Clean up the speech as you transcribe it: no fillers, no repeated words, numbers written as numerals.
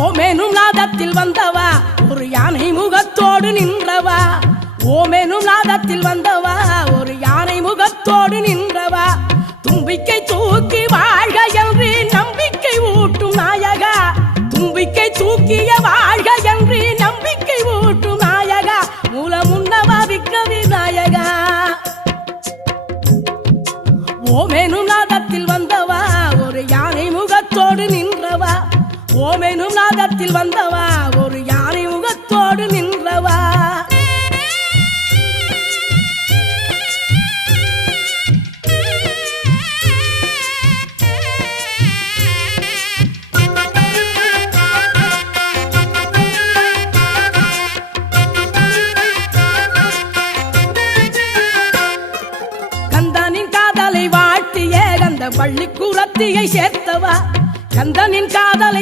ஓமெனும் நாதத்தில் வந்தவா ஒரு யானை முகத்தோடு நின்றவா ஓமெனும் நாதத்தில் வந்தவா ஒரு யானை முகத்தோடு நின்றவா தும்பிக்கை தூக்கி வாழ்க என்று நம்பிக்கை ஊட்டும் நாயகா தும்பிக்கை தூக்கிய வாழ்க என்று நம்பிக்கை ஊட்டும் நாயகா மூலமுன்னவா விக்க விநாயகா ஓமெனும் நாதத்தில் வந்தவா ஒரு யானை முகத்தோடு நின்றவா ஓமெனும் நாதத்தில் வந்தவா ஒரு யானை முகத்தோடு நின்றவா கந்தனின் காதலை வாழ்த்திய கந்த பள்ளிக்கூடத்தியை சேர்த்தவா கந்தனின் காதலை